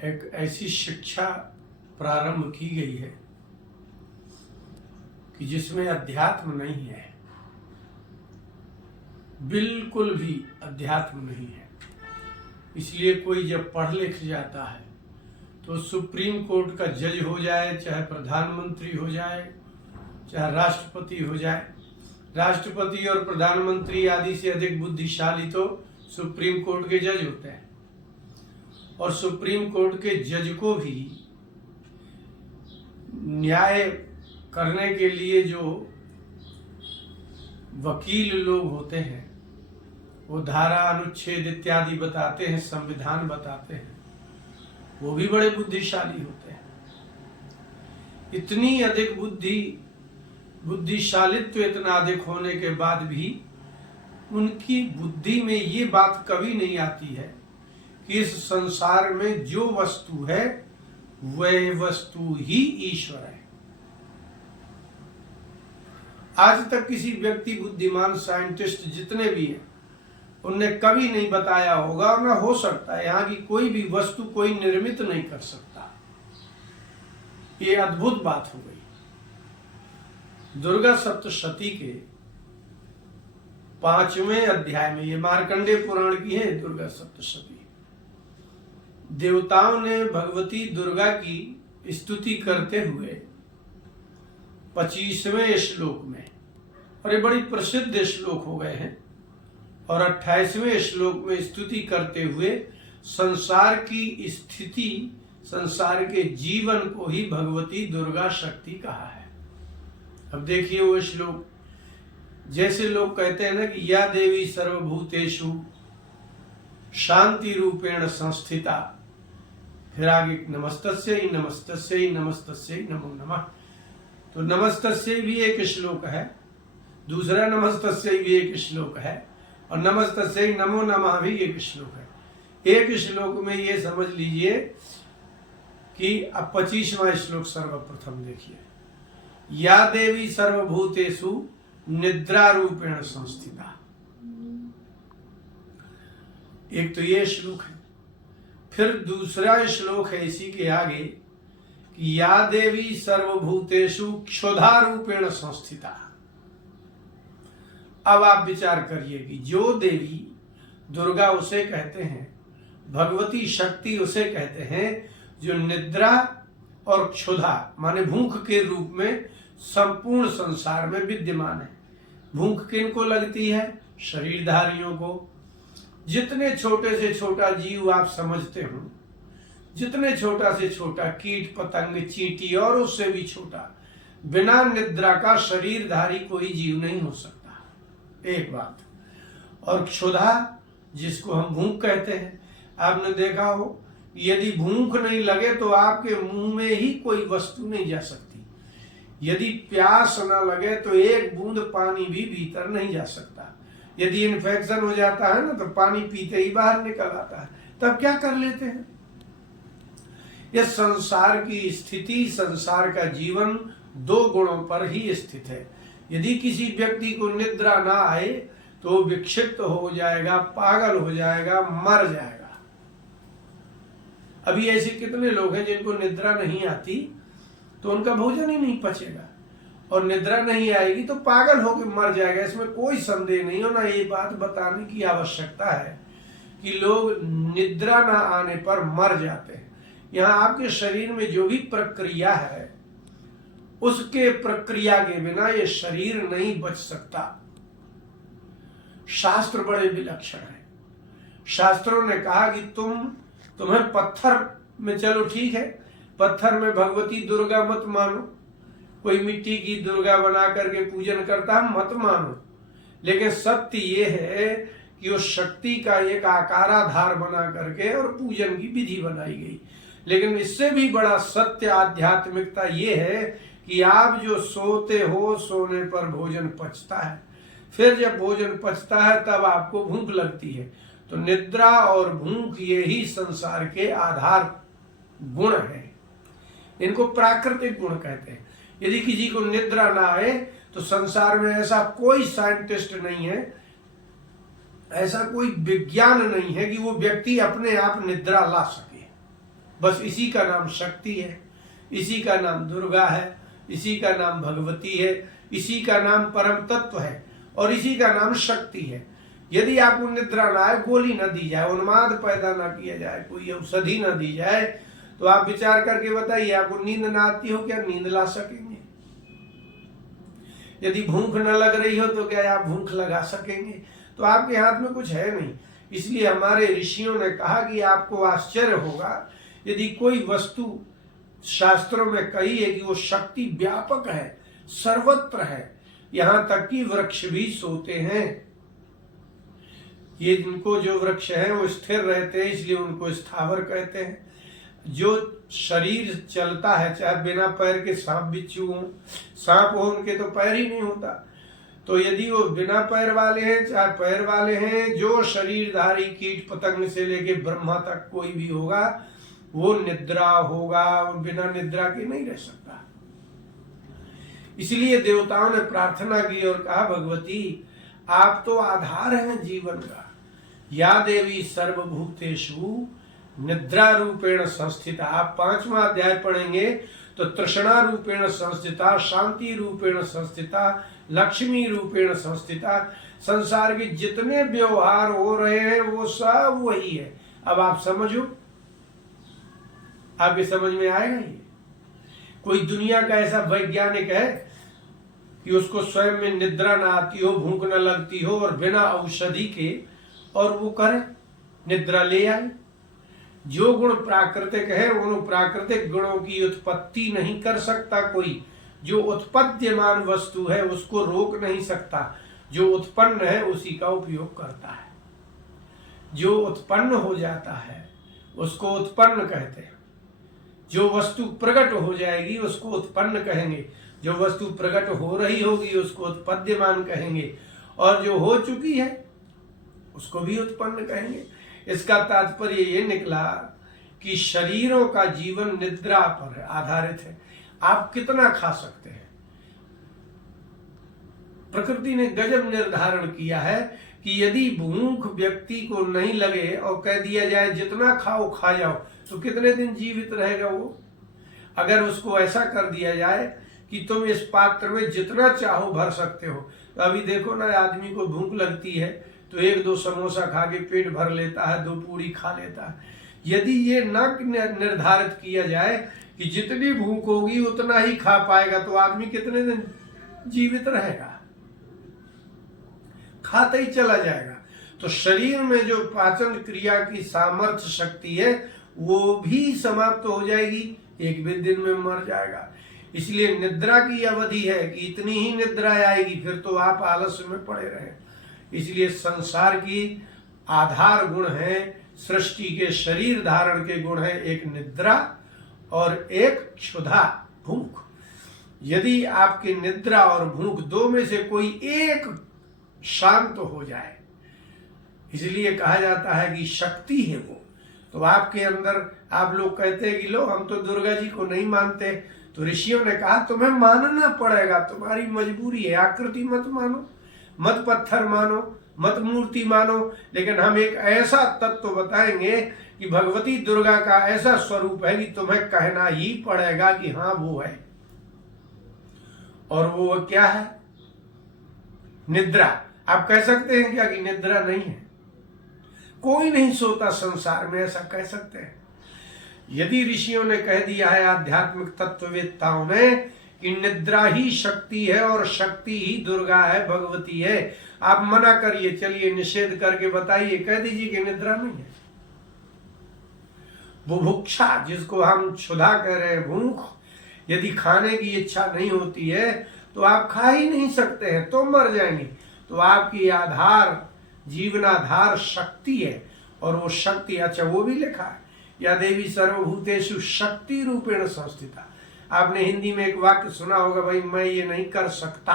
एक ऐसी शिक्षा प्रारंभ की गई है कि जिसमें अध्यात्म नहीं है, बिल्कुल भी अध्यात्म नहीं है। इसलिए कोई जब पढ़ लिख जाता है तो सुप्रीम कोर्ट का जज हो जाए, चाहे प्रधानमंत्री हो जाए, चाहे राष्ट्रपति हो जाए, राष्ट्रपति और प्रधानमंत्री आदि से अधिक बुद्धिशाली तो सुप्रीम कोर्ट के जज होते हैं। और सुप्रीम कोर्ट के जज को भी न्याय करने के लिए जो वकील लोग होते हैं वो धारा अनुच्छेद इत्यादि बताते हैं, संविधान बताते हैं, वो भी बड़े बुद्धिशाली होते हैं। इतनी अधिक बुद्धिशालित्व इतना अधिक होने के बाद भी उनकी बुद्धि में ये बात कभी नहीं आती है कि इस संसार में जो वस्तु है वह वस्तु ही ईश्वर है। आज तक किसी व्यक्ति, बुद्धिमान, साइंटिस्ट जितने भी हैं, उनने कभी नहीं बताया होगा और न हो सकता है यहाँ की कोई भी वस्तु कोई निर्मित नहीं कर सकता। ये अद्भुत बात हो गई। दुर्गा सप्तशती के 5वें अध्याय में, ये मार्कंडेय पुराण की है दुर्गा सप्तशती, देवताओं ने भगवती दुर्गा की स्तुति करते हुए 25वें श्लोक में, और ये बड़ी प्रसिद्ध श्लोक हो गए हैं, और 28वें श्लोक में स्तुति करते हुए संसार की स्थिति, संसार के जीवन को ही भगवती दुर्गा शक्ति कहा है। अब देखिए वो श्लोक, जैसे लोग कहते हैं ना कि या देवी सर्वभूतेषु शांति रूपेण संस्थिता, फिर आगे नमस्तस्यै नमस्तस्यै नमस्तस्यै नमो नमः। तो नमस्तस्यै भी एक श्लोक है, दूसरा नमस्तस्यै भी एक श्लोक है, और नमस्तस्यै नमो नमः भी एक श्लोक है। एक श्लोक में ये समझ लीजिए कि अब 25वां श्लोक सर्वप्रथम देखिए, या देवी सर्वभूतेषु निद्रा रूपेण संस्थिता। एक तो ये श्लोक है। फिर दूसरा श्लोक है इसी के आगे कि या देवी सर्वभूतेषु क्षुधा रूपेण संस्थिता। अब आप विचार करिए कि जो देवी दुर्गा उसे कहते हैं, भगवती शक्ति उसे कहते हैं जो निद्रा और क्षुधा माने भूख के रूप में संपूर्ण संसार में विद्यमान है। भूख किनको लगती है? शरीरधारियों को। जितने छोटे से छोटा जीव आप समझते हो, जितने छोटा से छोटा कीट पतंग, चींटी और उससे भी छोटा, बिना निद्रा का शरीरधारी कोई जीव नहीं हो सकता। एक बात। और क्षुधा, जिसको हम भूख कहते हैं, आपने देखा हो यदि भूख नहीं लगे तो आपके मुंह में ही कोई वस्तु नहीं जा सकती। यदि प्यास न लगे तो एक बूंद पानी भी भीतर नहीं जा सकता। यदि इन्फेक्शन हो जाता है ना तो पानी पीते ही बाहर निकल आता है। तब क्या कर लेते हैं? यह संसार की स्थिति, संसार का जीवन दो गुणों पर ही स्थित है। यदि किसी व्यक्ति को निद्रा ना आए तो विक्षिप्त हो जाएगा, पागल हो जाएगा, मर जाएगा। अभी ऐसे कितने लोग हैं जिनको निद्रा नहीं आती तो उनका भोजन ही नहीं पचेगा, और निद्रा नहीं आएगी तो पागल होकर मर जाएगा। इसमें कोई संदेह नहीं हो। ना ये बात बताने की आवश्यकता है कि लोग निद्रा ना आने पर मर जाते हैं। यहाँ आपके शरीर में जो भी प्रक्रिया है उसके प्रक्रिया के बिना ये शरीर नहीं बच सकता। शास्त्र बड़े विलक्षण हैं। शास्त्रों ने कहा कि तुम्हें पत्थर में, चलो ठीक है, पत्थर में भगवती दुर्गा मत मानो, कोई मिट्टी की दुर्गा बना करके पूजन करता है मत मानो, लेकिन सत्य ये है कि उस शक्ति का एक आकाराधार बना करके और पूजन की विधि बनाई गई। लेकिन इससे भी बड़ा सत्य आध्यात्मिकता ये है कि आप जो सोते हो, सोने पर भोजन पचता है, फिर जब भोजन पचता है तब आपको भूख लगती है। तो निद्रा और भूख ये ही संसार के आधार गुण है। इनको प्राकृतिक गुण कहते हैं। यदि किसी को निद्रा ना आए तो संसार में ऐसा कोई साइंटिस्ट नहीं है, ऐसा कोई विज्ञान नहीं है कि वो व्यक्ति अपने आप निद्रा ला सके। बस इसी का नाम शक्ति है, इसी का नाम दुर्गा है, इसी का नाम भगवती है, इसी का नाम परम तत्व है और इसी का नाम शक्ति है। यदि आपको निद्रा ना आए, गोली ना दी जाए, उन्माद पैदा ना किया जाए, कोई औषधि ना दी जाए, तो आप विचार करके बताइए आपको नींद ना आती हो, क्या नींद ला सकेंगे? यदि भूख न लग रही हो तो क्या आप भूख लगा सकेंगे? तो आपके हाथ में कुछ है नहीं। इसलिए हमारे ऋषियों ने कहा कि आपको आश्चर्य होगा यदि कोई वस्तु शास्त्रों में कही है कि वो शक्ति व्यापक है, सर्वत्र है, यहां तक कि वृक्ष भी सोते हैं। ये जिनको जो वृक्ष है वो स्थिर रहते हैं, इसलिए उनको स्थावर कहते हैं। जो शरीर चलता है, चाहे बिना पैर के सांप बिच्छू हो, सांप हो उनके तो पैर ही नहीं होता, तो यदि वो बिना पैर वाले हैं चाहे पैर वाले हैं, जो शरीरधारी कीट पतंग से लेके ब्रह्मा तक कोई भी होगा वो निद्रा होगा, और बिना निद्रा के नहीं रह सकता। इसलिए देवताओं ने प्रार्थना की और कहा भगवती आप तो आधार हैं जीवन का। या देवी सर्वभूतेषु निद्रा रूपेण संस्थिता। आप 5वां अध्याय पढ़ेंगे तो तृष्णा रूपेण संस्थिता, शांति रूपेण संस्थिता, लक्ष्मी रूपेण संस्थिता। संसार के जितने व्यवहार हो रहे हैं वो सब वही है। अब आप समझो, आपके समझ में आएगा ये? कोई दुनिया का ऐसा वैज्ञानिक है कि उसको स्वयं में निद्रा ना आती हो, भूख न लगती हो और बिना औषधि के और वो करे, निद्रा ले आए? जो गुण प्राकृतिक है उन प्राकृतिक गुणों की उत्पत्ति नहीं कर सकता कोई। जो उत्पद्यमान वस्तु है उसको रोक नहीं सकता, जो उत्पन्न है उसी का उपयोग करता है। जो उत्पन्न हो जाता है उसको उत्पन्न कहते हैं। जो वस्तु प्रकट हो जाएगी उसको उत्पन्न कहेंगे, जो वस्तु प्रकट हो रही होगी उसको उत्पद्यमान कहेंगे, और जो हो चुकी है उसको भी उत्पन्न कहेंगे। इसका तात्पर्य ये निकला कि शरीरों का जीवन निद्रा पर आधारित है। आप कितना खा सकते हैं? प्रकृति ने गजब निर्धारण किया है कि यदि भूख व्यक्ति को नहीं लगे और कह दिया जाए जितना खाओ खा जाओ, तो कितने दिन जीवित रहेगा वो? अगर उसको ऐसा कर दिया जाए कि तुम इस पात्र में जितना चाहो भर सकते हो, तो अभी देखो ना, आदमी को भूख लगती है तो 1-2 समोसा खा के पेट भर लेता है, 2 पूरी खा लेता है। यदि ये न निर्धारित किया जाए कि जितनी भूख होगी उतना ही खा पाएगा, तो आदमी कितने दिन जीवित रहेगा? खाता ही चला जाएगा। तो शरीर में जो पाचन क्रिया की सामर्थ्य शक्ति है वो भी समाप्त हो जाएगी, एक भी दिन में मर जाएगा। इसलिए निद्रा की अवधि है कि इतनी ही निद्रा आएगी, फिर तो आप आलस्य में पड़े रहे। इसलिए संसार की आधार गुण है, सृष्टि के शरीर धारण के गुण है, एक निद्रा और एक क्षुधा, भूख। यदि आपकी निद्रा और भूख दो में से कोई एक शांत हो जाए, इसलिए कहा जाता है कि शक्ति है वो। तो आपके अंदर, आप लोग कहते हैं कि लो हम तो दुर्गा जी को नहीं मानते, तो ऋषियों ने कहा तुम्हें मानना पड़ेगा, तुम्हारी मजबूरी है। आकृति मत मानो, मत पत्थर मानो, मत मूर्ति मानो, लेकिन हम एक ऐसा तत्व बताएंगे कि भगवती दुर्गा का ऐसा स्वरूप है कि तुम्हें कहना ही पड़ेगा कि हाँ वो है। और वो क्या है? निद्रा। आप कह सकते हैं क्या कि निद्रा नहीं है? कोई नहीं सोता संसार में, ऐसा कह सकते हैं? यदि ऋषियों ने कह दिया है, आध्यात्मिक तत्ववेत्ताओं ने, कि निद्रा ही शक्ति है और शक्ति ही दुर्गा है, भगवती है, आप मना करिए, चलिए निषेध करके बताइए, कह दीजिए कि निद्रा नहीं है। बुभुक्षा, जिसको हम क्षुधा कह रहे हैं, भूख, यदि खाने की इच्छा नहीं होती है तो आप खा ही नहीं सकते हैं, तो मर जाएंगे। तो आपकी आधार, जीवनाधार शक्ति है, और वो शक्ति, अच्छा वो भी लिखा है, या देवी सर्वभूतेषु शक्ति रूपेण संस्थिता। आपने हिंदी में एक वाक्य सुना होगा, भाई मैं ये नहीं कर सकता।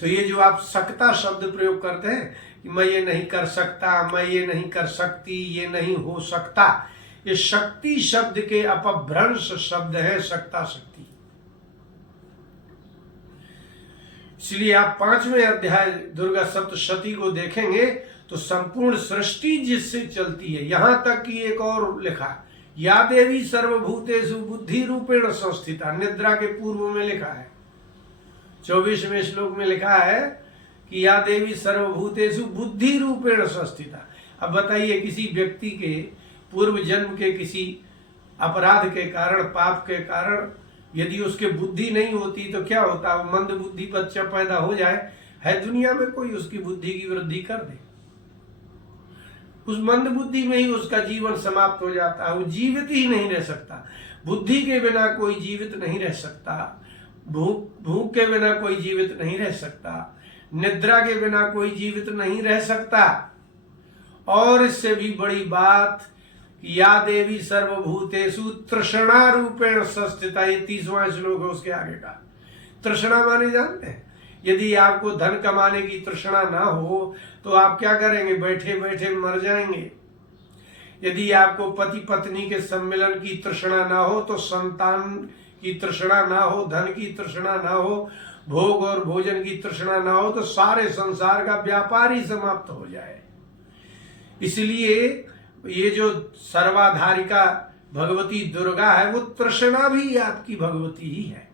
तो ये जो आप सकता शब्द प्रयोग करते हैं कि मैं ये नहीं कर सकता, मैं ये नहीं कर सकती, ये नहीं हो सकता, ये शक्ति शब्द के अपभ्रंश शब्द है, सकता शक्ति। इसलिए आप 5वें अध्याय दुर्गा सप्तशती को देखेंगे तो संपूर्ण सृष्टि जिससे चलती है। यहां तक कि एक और लिखा, या देवी सर्वभूतेषु बुद्धि रूपेण संस्थिता, निद्रा के पूर्व में लिखा है, 24वें श्लोक में लिखा है कि या देवी सर्वभूतेषु बुद्धि रूपेण संस्थिता। अब बताइए, किसी व्यक्ति के पूर्व जन्म के किसी अपराध के कारण, पाप के कारण यदि उसके बुद्धि नहीं होती तो क्या होता? वो मंद बुद्धि बच्चा पैदा हो जाए, है दुनिया में कोई उसकी बुद्धि की वृद्धि कर दे? उस मंद बुद्धि में ही उसका जीवन समाप्त हो जाता है, वो जीवित ही नहीं रह सकता। बुद्धि के बिना कोई जीवित नहीं रह सकता, भूख के बिना कोई जीवित नहीं रह सकता, निद्रा के बिना कोई जीवित नहीं रह सकता। और इससे भी बड़ी बात, या देवी सर्वभूतेषु तृष्णा रूपेण संस्थिता, ये 30वां श्लोक है उसके आगे का। तृष्णा माने जानते हैं? यदि आपको धन कमाने की तृष्णा ना हो तो आप क्या करेंगे? बैठे बैठे मर जाएंगे। यदि आपको पति पत्नी के सम्मिलन की तृष्णा ना हो, तो संतान की तृष्णा ना हो, धन की तृष्णा ना हो, भोग और भोजन की तृष्णा ना हो, तो सारे संसार का व्यापार ही समाप्त हो जाए। इसलिए ये जो सर्वाधारिका भगवती दुर्गा है, वो तृष्णा भी आपकी भगवती ही है।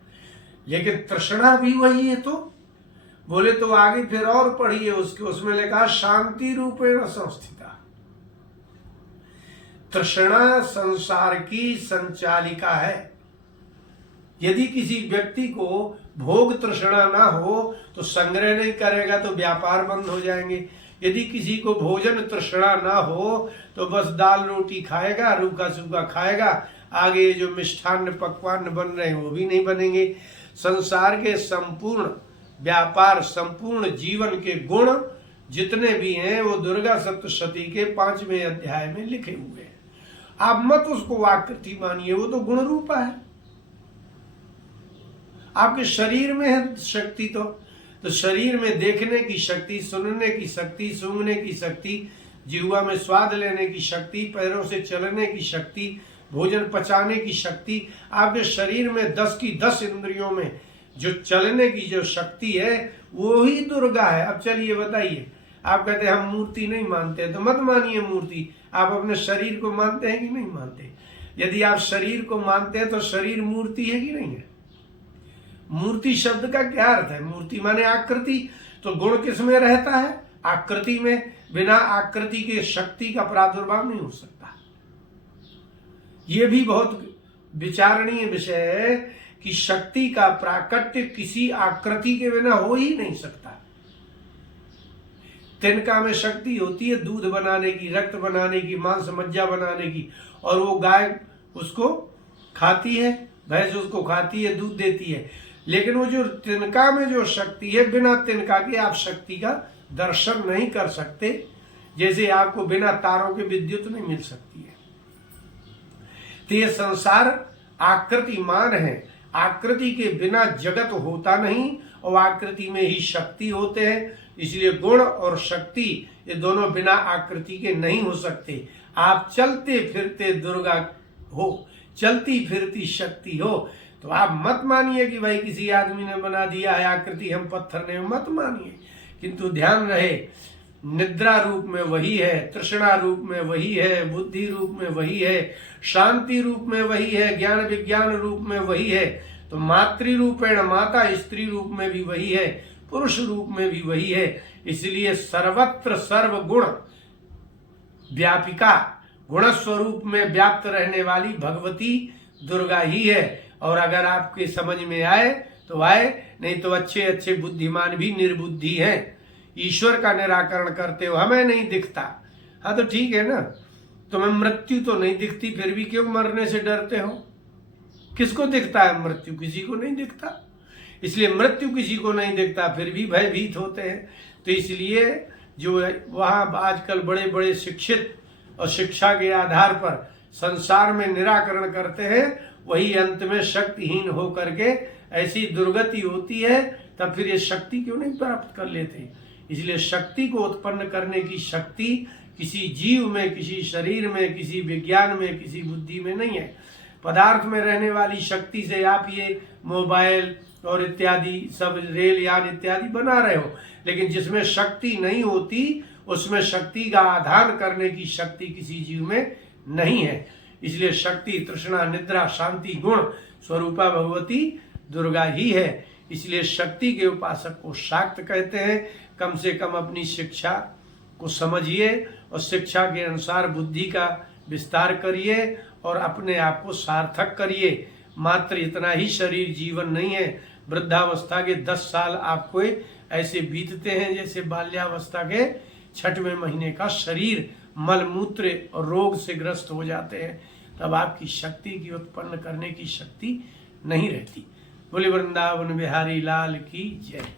लेकिन तृष्णा भी वही है, तो बोले तो आगे फिर और पढ़िए, उसमें लिखा शांति रूपेण संस्थिता। तृष्णा संसार की संचालिका है। यदि किसी व्यक्ति को भोग तृष्णा ना हो तो संग्रह नहीं करेगा, तो व्यापार बंद हो जाएंगे। यदि किसी को भोजन तृष्णा ना हो तो बस दाल रोटी खाएगा, रूखा सूखा खाएगा, आगे जो मिष्ठान्न पकवान बन रहे हैं वो भी नहीं बनेंगे। संसार के संपूर्ण व्यापार, संपूर्ण जीवन के गुण जितने भी हैं वो दुर्गा सप्तशती के 5वें अध्याय में लिखे हुए हैं। आप मत उसको आकृति मानिए, वो तो गुण रूपा है। आपके शरीर में है शक्ति, तो शरीर में देखने की शक्ति, सुनने की शक्ति, सूंघने की शक्ति, जिह्वा में स्वाद लेने की शक्ति, पैरों से चलने की शक्ति, भोजन पचाने की शक्ति, आपके शरीर में 10 की 10 इंद्रियों में जो चलने की जो शक्ति है वो ही दुर्गा है। अब चलिए बताइए, आप कहते हैं हम मूर्ति नहीं मानते, तो मत मानिए मूर्ति। आप अपने शरीर को मानते हैं कि नहीं मानते? यदि आप शरीर को मानते हैं तो शरीर मूर्ति है कि नहीं है? मूर्ति शब्द का क्या अर्थ है? मूर्ति माने आकृति। तो गुण किस में रहता है? आकृति में। बिना आकृति के शक्ति का प्रादुर्भाव नहीं हो सकता। यह भी बहुत विचारणीय विषय है कि शक्ति का प्राकट्य किसी आकृति के बिना हो ही नहीं सकता। तिनका में शक्ति होती है दूध बनाने की, रक्त बनाने की, मांस मज्जा बनाने की, और वो गाय उसको खाती है, भैंस उसको खाती है, दूध देती है। लेकिन वो जो तिनका में जो शक्ति है, बिना तिनका के आप शक्ति का दर्शन नहीं कर सकते। जैसे आपको बिना तारों के विद्युत नहीं मिल सकती है। तो ये संसार आकृतिमान है। आकृति के बिना जगत होता नहीं, और आकृति में ही शक्ति होते हैं। इसलिए गुण और शक्ति ये दोनों बिना आकृति के नहीं हो सकते। आप चलते फिरते दुर्गा हो, चलती फिरती शक्ति हो, तो आप मत मानिए कि भाई किसी आदमी ने बना दिया है आकृति, हम पत्थर ने, मत मानिए। किंतु ध्यान रहे, निद्रा रूप में वही है, तृष्णा रूप में वही है, बुद्धि रूप में वही है, शांति रूप में वही है, ज्ञान विज्ञान रूप में वही है। तो मातृ रूपेण माता, स्त्री रूप में भी वही है, पुरुष रूप में भी वही है। इसलिए सर्वत्र सर्वगुण व्यापिका, गुण स्वरूप में व्याप्त रहने वाली भगवती दुर्गा ही है। और अगर आपके समझ में आए तो आए, नहीं तो अच्छे अच्छे बुद्धिमान भी निर्बुद्धि हैं, ईश्वर का निराकरण करते हो, हमें नहीं दिखता। हाँ तो ठीक है ना, तुम्हें मृत्यु तो नहीं दिखती, फिर भी क्यों मरने से डरते हो? किसको दिखता है मृत्यु? किसी को नहीं दिखता। इसलिए मृत्यु किसी को नहीं दिखता, फिर भी भयभीत होते हैं। तो इसलिए जो वहाँ आजकल बड़े बड़े शिक्षित और शिक्षा के आधार पर संसार में निराकरण करते हैं, वही अंत में शक्तिहीन हो करके ऐसी दुर्गति होती है। तब फिर ये शक्ति क्यों नहीं प्राप्त कर लेते? इसलिए शक्ति को उत्पन्न करने की शक्ति किसी जीव में, किसी शरीर में, किसी विज्ञान में, किसी बुद्धि में नहीं है। पदार्थ में रहने वाली शक्ति से आप ये मोबाइल और इत्यादि सब, रेल यान इत्यादि बना रहे हो, लेकिन जिसमें शक्ति नहीं होती उसमें शक्ति का आधान करने की शक्ति किसी जीव में नहीं है। इसलिए शक्ति, तृष्णा, निद्रा, शांति गुण स्वरूपा भगवती दुर्गा ही है। इसलिए शक्ति के उपासक को शाक्त कहते हैं। कम से कम अपनी शिक्षा को समझिए और शिक्षा के अनुसार बुद्धि का विस्तार करिए और अपने आप को सार्थक करिए। मात्र इतना ही शरीर जीवन नहीं है। वृद्धावस्था के 10 साल आपको ऐसे बीतते हैं जैसे बाल्यावस्था के 6वें महीने का शरीर मलमूत्र और रोग से ग्रस्त हो जाते हैं। तब आपकी शक्ति की उत्पन्न करने की शक्ति नहीं रहती। बोले वृंदावन बिहारी लाल की जय।